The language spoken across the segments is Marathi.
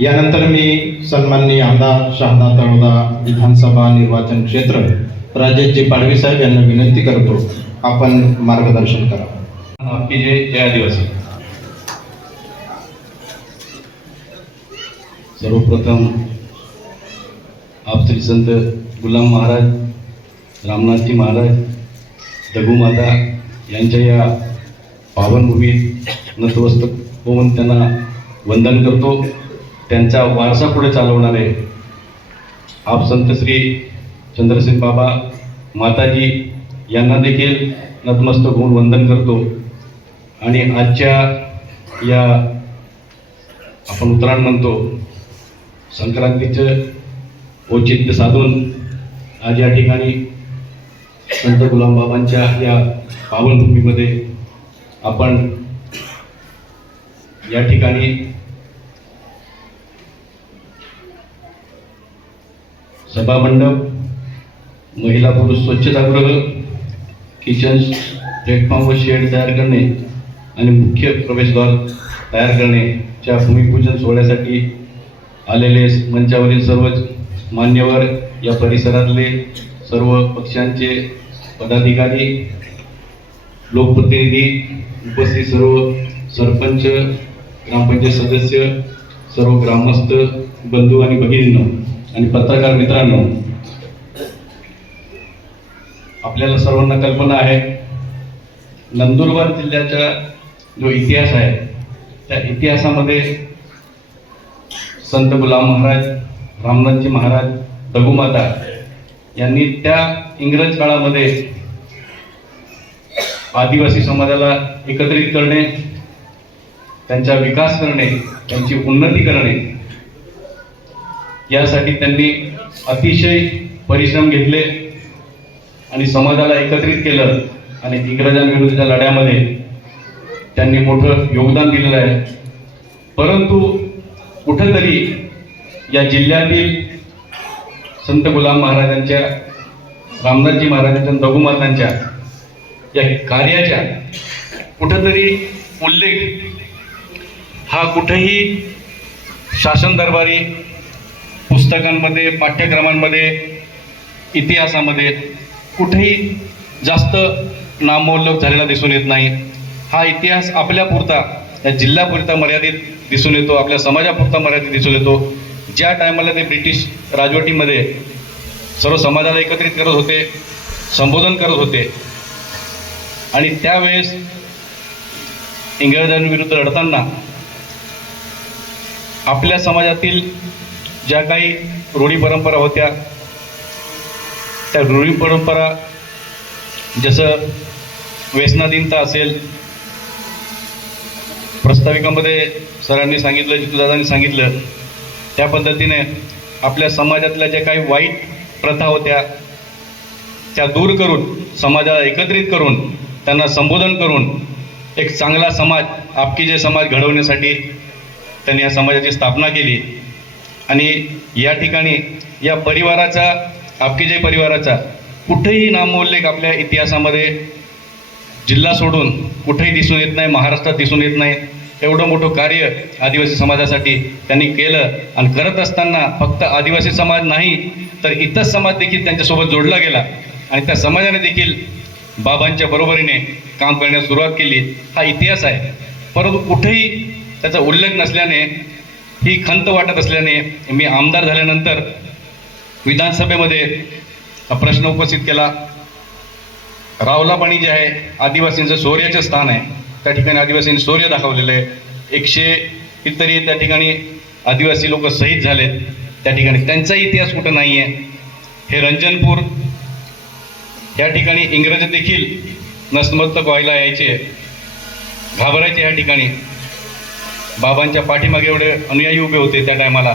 यानंतर मी सन्माननीय आमदार शहादा तळोदा विधानसभा निर्वाचन क्षेत्र राजेशजी पाडवी साहेब यांना विनंती करतो आपण मार्गदर्शन करा. आपकी जय जय आदिवासी सर्वप्रथम आप श्री संत गुलाम महाराज रामनाथजी महाराज दगू माता यांच्या या पावनभूमीत नतमस्तक होऊन त्यांना वंदन करतो. त्यांचा वारसा पुढे चालवणारे आप संत श्री चंद्रसिंग बाबा माताजी यांना देखील नतमस्तक होऊन वंदन करतो. आणि आजच्या या आपण उत्तराण म्हणतो संक्रांतीचं औचित्य साधून आज या ठिकाणी संत गुलामबाबांच्या या पावनभूमीमध्ये आपण या ठिकाणी सभामंडप महिला पुरुष स्वच्छतागृह किचन प्लॅटफॉर्म व शेड तयार करणे आणि मुख्य प्रवेशद्वार तयार करण्याच्या भूमिपूजन सोहळ्यासाठी आलेले मंचावरील सर्वच मान्यवर या परिसरातले सर्व पक्षांचे पदाधिकारी लोकप्रतिनिधी उपस्थित सर्व सरपंच ग्रामपंचायत सदस्य सर्व ग्रामस्थ बंधू आणि भगिनींनो आणि पत्रकार मित्रांनो आपल्याला सर्वांना कल्पना आहे नंदुरबार जिल्ह्याचा जो इतिहास आहे त्या इतिहासामध्ये संत गुलाम महाराज रामनाथजी महाराज दगुमाता यांनी त्या इंग्रज काळामध्ये आदिवासी समाजाला एकत्रित करणे त्यांचा विकास करणे त्यांची उन्नती करणे यासाठी त्यांनी अतिशय परिश्रम घेतले आणि समाजाला एकत्रित केलं आणि इंग्रजांविरुद्धच्या लढ्यामध्ये त्यांनी मोठं योगदान दिलेलं आहे. परंतु कुठंतरी या जिल्ह्यातील संत गुलाम महाराजांच्या रामदासजी महाराजांच्या दगुमातांच्या या कार्याच्या कुठंतरी उल्लेख हा कुठेही शासन दरबारी पुस्तकांमध्ये पाठ्यक्रमांमध्ये इतिहासामध्ये कुठेही जास्त नामोल्लेख झालेला दिसून येत नाही. हा इतिहास आपल्यापुरता या जिल्ह्यापुरता मर्यादित दिसून येतो आपल्या समाजापुरता मर्यादित दिसून येतो. ज्या टायमाला ते ब्रिटिश राजवटीमध्ये सर्व समाजाला एकत्रित करत होते संबोधन करत होते आणि त्यावेळेस इंग्रजांविरुद्ध लढताना आपल्या समाजातील ज्या काही रूढी परंपरा होत्या त्या रूढी परंपरा जसं व्यसनाधीनता असेल प्रस्ताविकामध्ये सरांनी सांगितलं जितूदादांनी सांगितलं त्या पद्धतीने आपल्या समाजातल्या ज्या काही वाईट प्रथा होत्या त्या दूर करून समाजाला एकत्रित करून त्यांना संबोधन करून एक चांगला समाज आपकी जे समाज घडवण्यासाठी त्यांनी या समाजाची स्थापना केली. आणि या ठिकाणी या परिवाराचा आपकी परिवाराचा कुठेही नामोल्लेख आपल्या इतिहासामध्ये जिल्हा सोडून कुठेही दिसून येत नाही महाराष्ट्रात दिसून येत नाही एवढं मोठं कार्य आदिवासी समाजासाठी त्यांनी केलं. आणि करत असताना फक्त आदिवासी समाज नाही तर इतर समाज देखील त्यांच्यासोबत जोडला गेला. आणि त्या समाजाने देखील बाबांच्या बरोबरीने काम करण्यास सुरुवात केली. हा इतिहास आहे. परंतु कुठेही त्याचा उल्लेख नसल्याने ही खंत वाटत असल्याने मी आमदार झाल्यानंतर विधानसभेमध्ये हा प्रश्न उपस्थित केला. रावला पाणी जे आहे आदिवासींचं शौर्याचं स्थान आहे. त्या ठिकाणी आदिवासींनी शौर्य दाखवलेलं आहे. एकशे कितीतरी त्या ठिकाणी आदिवासी लोक शहीद झालेत. त्या ठिकाणी त्यांचा इतिहास कुठं नाही आहे हे रंजनपूर या ठिकाणी इंग्रज देखील नसमस्तक व्हायला यायचे. घाबरायचे या ठिकाणी. बाबांच्या पाठीमागे एवढे अनुयायी उभे होते त्या टायमाला.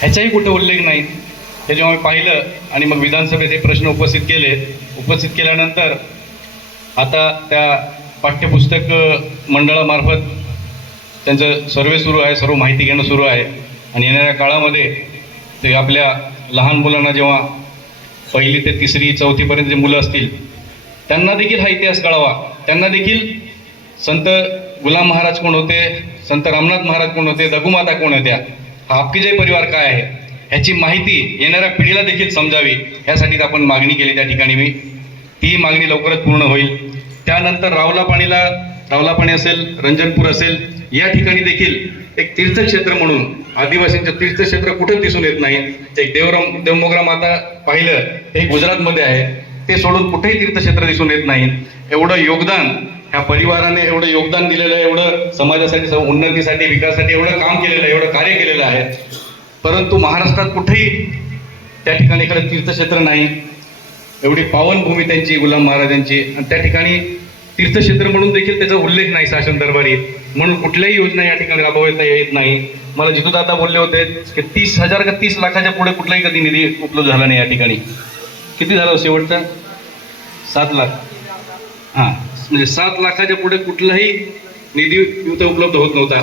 ह्याचाही कुठे उल्लेख नाही. हे जेव्हा मी पाहिलं आणि मग विधानसभेत हे प्रश्न उपस्थित केले. उपस्थित केल्यानंतर आता त्या पाठ्यपुस्तक मंडळामार्फत त्यांचं सर्वे सुरू आहे सर्व माहिती घेणं सुरू आहे. आणि येणाऱ्या काळामध्ये ते आपल्या लहान मुलांना जेव्हा पहिली ते तिसरी चौथीपर्यंत जे मुलं असतील त्यांना देखील हा इतिहास कळावा. त्यांना देखील संत गुलाम महाराज कोण होते? संत रामनाथ महाराज कोण होते दगुमाता कोण होत्या हा आपकीजय परिवार काय आहे ह्याची माहिती येणाऱ्या पिढीला देखील समजावी यासाठी आपण मागणी केली त्या ठिकाणी मी. ती मागणी लवकरच पूर्ण होईल. त्यानंतर रावला पाणीला रावला पाणी असेल रंजनपूर असेल या ठिकाणी देखील एक तीर्थक्षेत्र म्हणून आदिवासींचं तीर्थक्षेत्र कुठेच दिसून येत नाही. एक देवराम देवमोगरा माता पाहिलं हे गुजरातमध्ये आहे. ते सोडून कुठेही तीर्थक्षेत्र दिसून येत नाही. एवढं योगदान ह्या परिवाराने एवढं योगदान दिलेलं आहे एवढं समाजासाठी उन्नतीसाठी विकासासाठी एवढं काम केलेलं आहे एवढं कार्य केलेलं आहे. परंतु महाराष्ट्रात कुठेही त्या ठिकाणी एखादं तीर्थक्षेत्र नाही. एवढी पावनभूमी त्यांची गुलाम महाराजांची. आणि त्या ठिकाणी तीर्थक्षेत्र म्हणून देखील त्याचा उल्लेख नाही शासन दरबारी. म्हणून कुठल्याही योजना या ठिकाणी राबवता येत नाही. मला जितू दादा बोलले होते की तीस हजार का तीस लाखाच्या पुढे कुठलाही कधी निधी उपलब्ध झाला नाही या ठिकाणी. किती झाला शेवटचा? सात लाख. हां. म्हणजे सात लाखाच्या पुढे कुठलाही निधी इथं उपलब्ध होत नव्हता.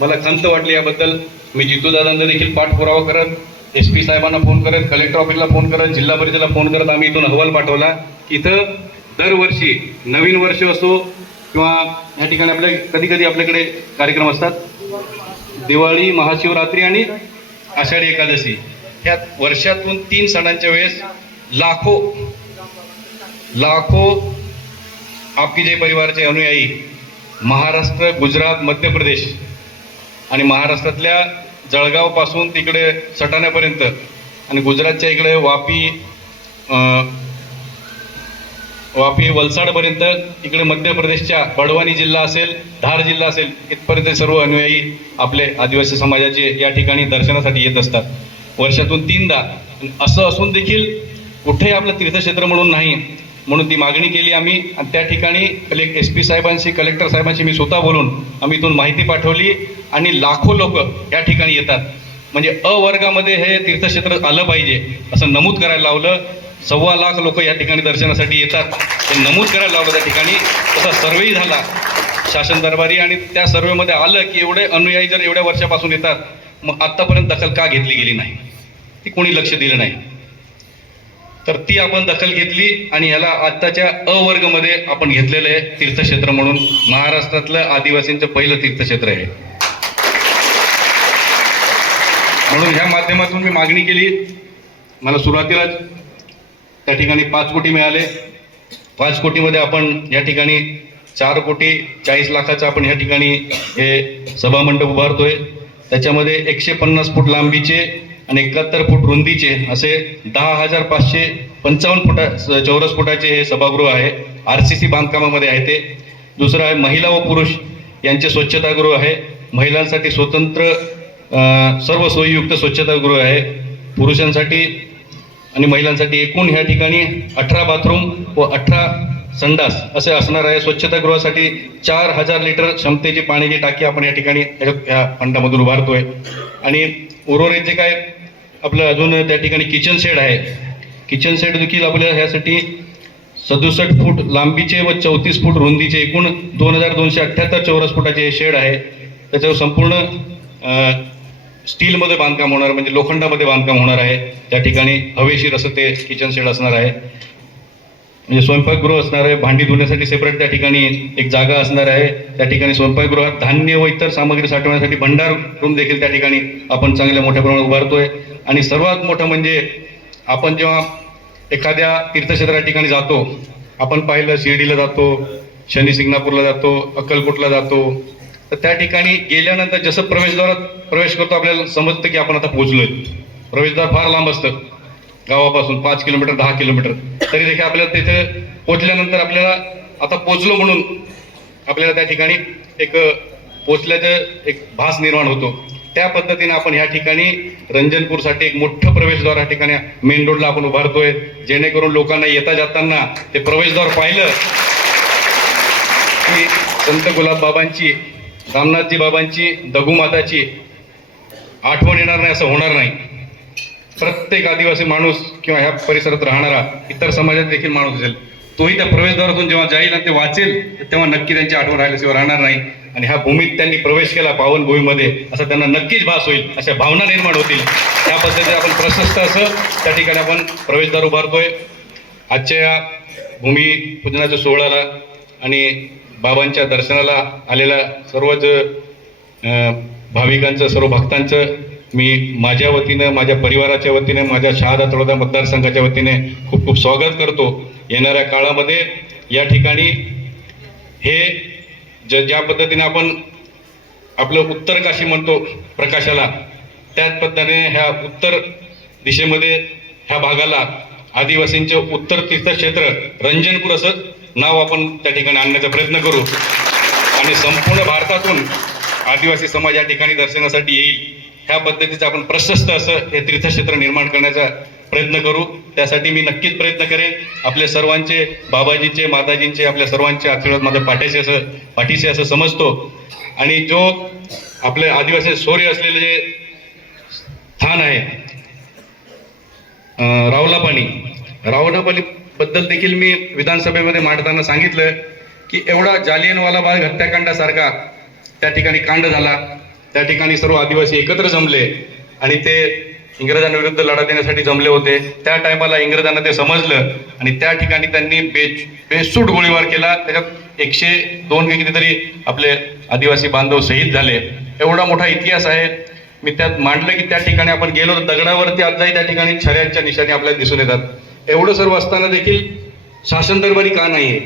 मला खंत वाटली याबद्दल. मी जितूदादांचा देखील पाठपुरावा करत एस पी साहेबांना फोन करत कलेक्टर ऑफिसला फोन करत जिल्हा परिषदेला फोन करत आम्ही इथून अहवाल पाठवला. इथं दरवर्षी नवीन वर्ष असो किंवा या ठिकाणी आपल्या कधी कधी आपल्याकडे कार्यक्रम असतात. दिवाळी महाशिवरात्री आणि आषाढी एकादशी. ह्या वर्षातून तीन सणांच्या वेळेस लाखो लाखो आपकी जय परिवाराचे अनुयायी महाराष्ट्र गुजरात मध्य प्रदेश आणि महाराष्ट्रातल्या जळगावपासून तिकडे सटाण्यापर्यंत आणि गुजरातच्या इकडे वापी वापी वलसाडपर्यंत इकडे मध्य प्रदेशच्या बडवानी जिल्हा असेल धार जिल्हा असेल इथपर्यंत सर्व अनुयायी आपले आदिवासी समाजाचे या ठिकाणी दर्शनासाठी येत असतात. वर्षातून तीनदा. असं असून देखील कुठेही आपलं तीर्थक्षेत्र म्हणून नाही म्हणून ती मागणी केली आम्ही. आणि त्या ठिकाणी कलेक्ट एस पी साहेबांशी कलेक्टर साहेबांशी मी स्वतः बोलून आम्ही इथून माहिती पाठवली आणि लाखो लोक या ठिकाणी येतात. म्हणजे अ वर्गामध्ये हे तीर्थक्षेत्र आलं पाहिजे असं नमूद करायला लावलं. सव्वा लाख लोक या ठिकाणी दर्शनासाठी येतात. ते नमूद करायला लावलं त्या ठिकाणी. तसा सर्वेही झाला शासन दरबारी आणि त्या सर्वेमध्ये आलं की एवढे अनुयायी जर एवढ्या वर्षापासून येतात मग आत्तापर्यंत दखल का घेतली गेली नाही? ती कोणी लक्ष दिलं नाही. तर ती आपण दखल घेतली आणि ह्याला आत्ताच्या अ वर्गमध्ये आपण घेतलेलं आहे तीर्थक्षेत्र म्हणून. महाराष्ट्रातलं आदिवासींचं पहिलं तीर्थक्षेत्र आहे. म्हणून ह्या माध्यमातून मी मागणी केली. मला सुरुवातीलाच त्या ठिकाणी पाच कोटी मिळाले. पाच कोटीमध्ये आपण या ठिकाणी चार कोटी चाळीस लाखाचं आपण या ठिकाणी हे सभामंडप उभारतोय. त्याच्यामध्ये एकशे पन्नास फूट लांबीचे आणि एकाहत्तर फूट रुंदीचे असे दहा हजार पाचशे पंचावन्न फुटा चौरस फुटाचे हे सभागृह आहे. आर सी सी बांधकामामध्ये आहे ते. दुसरं आहे महिला व पुरुष यांचे स्वच्छतागृह आहे. महिलांसाठी स्वतंत्र सर्व सोयीयुक्त स्वच्छतागृह आहे. पुरुषांसाठी आणि महिलांसाठी एकूण ह्या ठिकाणी अठरा बाथरूम व अठरा संडास असे असणार आहे. स्वच्छतागृहासाठी चार हजार लिटर क्षमतेची पाण्याची टाकी आपण या ठिकाणी या ह्या फंडामधून उभारतोय. आणि उर्वरित जे काय आपलं अजून त्या ठिकाणी किचन शेड आहे. किचन शेड देखील आपल्याला ह्यासाठी सदुसष्ट फूट लांबीचे व चौतीस फूट रुंदीचे एकूण दोन हजार दोनशे अठ्ठ्याहत्तर चौरस फुटाचे हे शेड आहे. त्याच्यावर संपूर्ण स्टीलमध्ये बांधकाम होणार म्हणजे लोखंडामध्ये बांधकाम होणार आहे. त्या ठिकाणी हवेशीर असं ते किचन शेड असणार आहे. म्हणजे स्वयंपाकगृह असणार आहे भांडी धुण्यासाठी सेपरेट त्या ठिकाणी एक जागा असणार आहे. त्या ठिकाणी स्वयंपाकगृहात धान्य व इतर सामग्री साठवण्यासाठी भंडार रूम देखील त्या ठिकाणी आपण चांगल्या मोठ्या प्रमाणात उभारतोय. आणि सर्वात मोठं म्हणजे आपण जेव्हा एखाद्या तीर्थक्षेत्रा ठिकाणी जातो आपण पाहिलं शिर्डीला जातो शनी सिंगणापूरला जातो अक्कलकोटला जातो तर त्या ठिकाणी गेल्यानंतर जसं प्रवेशद्वारात प्रवेश करतो आपल्याला समजतं की आपण आता पोहोचलोय. प्रवेशद्वार फार लांब असतं. गावापासून पाच किलोमीटर दहा किलोमीटर. तरी देखील आपल्याला तिथे पोचल्यानंतर आपल्याला आता पोचलो म्हणून आपल्याला त्या ठिकाणी एक पोचल्याचं एक भास निर्माण होतो. त्या पद्धतीने आपण ह्या ठिकाणी रंजनपूरसाठी एक मोठं प्रवेशद्वार या ठिकाणी मेन रोडला आपण उभारतोय. जेणेकरून लोकांना येता जाताना ते प्रवेशद्वार पाहिलं की संत गुलाब बाबांची रामनाथजी बाबांची दगू माताची आठवण येणार नाही असं होणार नाही. प्रत्येक आदिवासी माणूस किंवा ह्या परिसरात राहणारा इतर समाजात देखील माणूस असेल तोही त्या प्रवेशद्वारातून जेव्हा जाईल आणि ते वाचेल तेव्हा नक्की त्यांची आठवण राहिल्याशिवाय राहणार नाही. आणि ह्या भूमीत त्यांनी प्रवेश केला पावन भूमीमध्ये असा त्यांना नक्कीच भास होईल अशा भावना निर्माण होतील. त्या पद्धतीने आपण प्रशस्त असं त्या ठिकाणी आपण प्रवेशद्वार उभारतोय. आजच्या या भूमिपूजनाच्या सोहळ्याला आणि बाबांच्या दर्शनाला आलेल्या सर्वच भाविकांचं सर्व भक्तांचं मी माझ्या वतीनं माझ्या परिवाराच्या वतीने माझ्या शहादा तळोदा मतदारसंघाच्या वतीने खूप खूप स्वागत करतो. येणाऱ्या काळामध्ये या ठिकाणी हे ज ज्या पद्धतीने आपण आपलं उत्तर काशी म्हणतो प्रकाशाला त्याच पद्धतीने ह्या उत्तर दिशेमध्ये ह्या भागाला आदिवासींचे उत्तर तीर्थक्षेत्र रंजनपूर असं नाव आपण त्या ठिकाणी आणण्याचा प्रयत्न करू. आणि संपूर्ण भारतातून आदिवासी समाज या ठिकाणी दर्शनासाठी येईल. ह्या पद्धतीचं आपण प्रशस्त असं हे तीर्थक्षेत्र निर्माण करण्याचा प्रयत्न करू. त्यासाठी मी नक्कीच प्रयत्न करेन. आपल्या सर्वांचे बाबाजींचे माताजींचे आपल्या सर्वांचे आशीर्वाद माझ्या पाठीशी असं पाठीशी असं समजतो. आणि जो आपले आदिवासी शौर्य असलेले जे स्थान आहे रावलापाणी. रावलापाणी बद्दल देखील मी विधानसभेमध्ये मांडताना सांगितलं की एवढा जालियनवाला बाग हत्याकांडासारखा त्या ठिकाणी कांड झाला. त्या ठिकाणी सर्व आदिवासी एकत्र जमले आणि ते इंग्रजांविरुद्ध लढा देण्यासाठी जमले होते. त्या टायमाला इंग्रजांना ते समजलं आणि त्या ठिकाणी त्यांनी बेच बेसूट गोळीबार केला. त्याच्यात एकशे दोन काही कितीतरी आपले आदिवासी बांधव शहीद झाले. एवढा मोठा इतिहास आहे. मी त्यात मांडलं की त्या ठिकाणी आपण गेलो तर दगडावरती आजही त्या ठिकाणी छऱ्यांच्या निशाणी आपल्याला दिसून येतात. एवढं सर्व असताना देखील शासन दरबारी का नाही आहे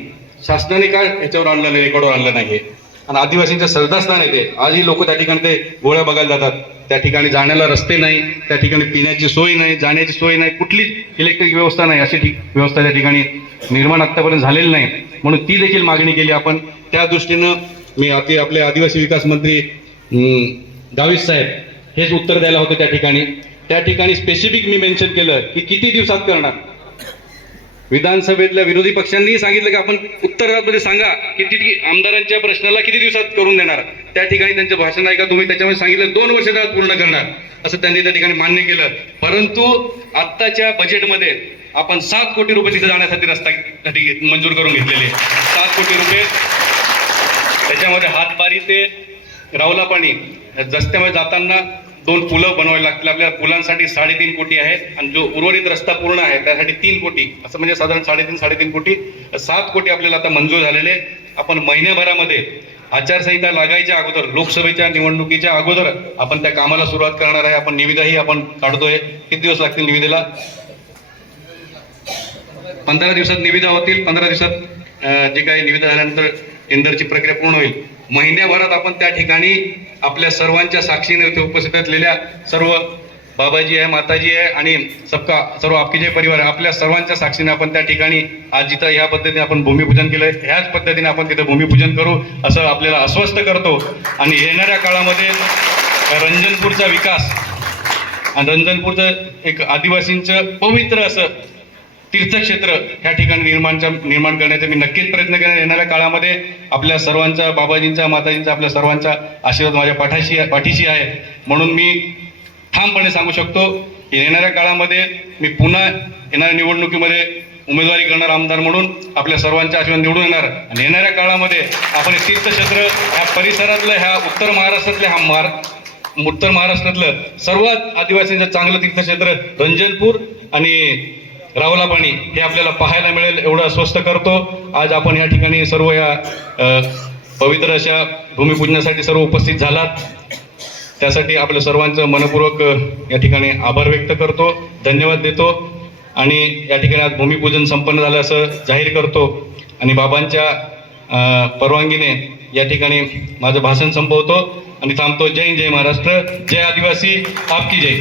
शासनाने का याच्यावर आणलं नाही रेकॉर्डवर आणलं नाही आहे आणि आदिवासींचं श्रद्धास्थान आहे ते. आजही लोक त्या ठिकाणी ते गोळ्या बघायला जातात. त्या ठिकाणी जाण्याला रस्ते नाही त्या ठिकाणी पिण्याची सोय नाही जाण्याची सोय नाही कुठलीच इलेक्ट्रिक व्यवस्था नाही अशी ठीक व्यवस्था त्या ठिकाणी निर्माण आत्तापर्यंत झालेली नाही. म्हणून ती देखील मागणी केली आपण. त्या दृष्टीनं मी अति आपले आदिवासी विकास मंत्री अं, साहेब हेच उत्तर द्यायला होतं त्या ठिकाणी. त्या ठिकाणी स्पेसिफिक मी मेन्शन केलं की किती दिवसात करणार? विधानसभेतल्या विरोधी पक्षांनी सांगितलं की आपण उत्तरामध्ये सांगा किती ती- आमदारांच्या प्रश्नाला किती दिवसात करून देणार? त्या ठिकाणी त्यांचं भाषण ऐका तुम्ही त्याच्यामध्ये सांगितलं दोन वर्षात पूर्ण करणार. असं त्यांनी त्या ठिकाणी मान्य केलं. परंतु आत्ताच्या बजेटमध्ये आपण सात कोटी रुपये तिथे जाण्यासाठी रस्ता मंजूर करून घेतलेले. सात कोटी रुपये. त्याच्यामध्ये हातबारी ते रावला पाणी रस्त्यामध्ये जाताना दोन पुलं बनवायला लागतील. आपल्याला पुलांसाठी साडेतीन कोटी आहेत आणि जो उर्वरित रस्ता पूर्ण आहे त्यासाठी तीन कोटी. असं म्हणजे साधारण साडेतीन साडेतीन कोटी. सात कोटी आपल्याला आता मंजूर झालेले आपण महिन्याभरामध्ये आचारसंहिता लागायच्या अगोदर लोकसभेच्या निवडणुकीच्या अगोदर आपण त्या कामाला सुरुवात करणार आहे. आपण निविदाही आपण काढतोय. किती दिवस लागतील निविदेला? पंधरा दिवसात निविदा होतील. पंधरा दिवसात जे काही निविदा झाल्यानंतर टेंडरची प्रक्रिया पूर्ण होईल. महिन्याभरात आपण त्या ठिकाणी आपल्या सर्वांच्या साक्षीने इथे उपस्थित असलेल्या सर्व बाबाजी आहे माताजी आहे आणि सबका सर्व आपके जे परिवार आहे आपल्या सर्वांच्या साक्षीने आपण त्या ठिकाणी आज जिथं ह्या पद्धतीने आपण भूमिपूजन केलं ह्याच पद्धतीने आपण तिथं भूमिपूजन करू असं आपल्याला अस्वस्थ करतो. आणि येणाऱ्या काळामध्ये रंजनपूरचा विकास आणि रंजनपूरचं एक आदिवासींचं पवित्र असं तीर्थक्षेत्र ह्या ठिकाणी निर्माणचा निर्माण करण्याचा मी नक्कीच प्रयत्न करेन. येणाऱ्या काळामध्ये आपल्या सर्वांचा बाबाजींचा माताजींचा आपल्या सर्वांचा आशीर्वाद माझ्या पाठाशी पाठीशी आहे म्हणून मी ठामपणे सांगू शकतो की येणाऱ्या काळामध्ये मी पुन्हा येणाऱ्या निवडणुकीमध्ये उमेदवारी करणार आमदार म्हणून आपल्या सर्वांच्या आशीर्वाद निवडून येणार. आणि येणाऱ्या काळामध्ये आपण तीर्थक्षेत्र ह्या परिसरातलं ह्या उत्तर महाराष्ट्रातल्या हा मार उत्तर महाराष्ट्रातलं सर्वात आदिवासींचं चांगलं तीर्थक्षेत्र रंजनपूर आणि रावला पाणी हे आपल्याला पाहायला मिळेल एवढं अस्वस्थ करतो. आज आपण या ठिकाणी सर्व या पवित्र अशा भूमिपूजनासाठी सर्व उपस्थित झालात. त्यासाठी आपल्या सर्वांचं मनपूर्वक या ठिकाणी आभार व्यक्त करतो धन्यवाद देतो. आणि या ठिकाणी आज भूमिपूजन संपन्न झालं असं जाहीर करतो. आणि बाबांच्या परवानगीने या ठिकाणी माझं भाषण संपवतो. आणि थांबतो. जय जय महाराष्ट्र. जय आदिवासी. आपकी जय.